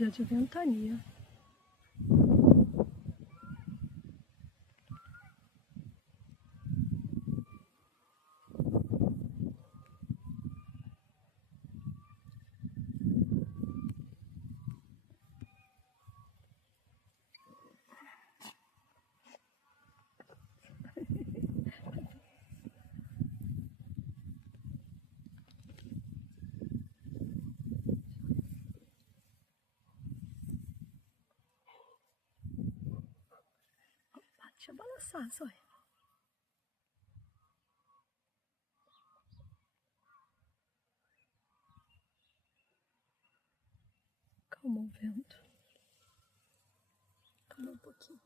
dia de ventania. Deixa eu balançar, só. Calma o vento. Calma um pouquinho.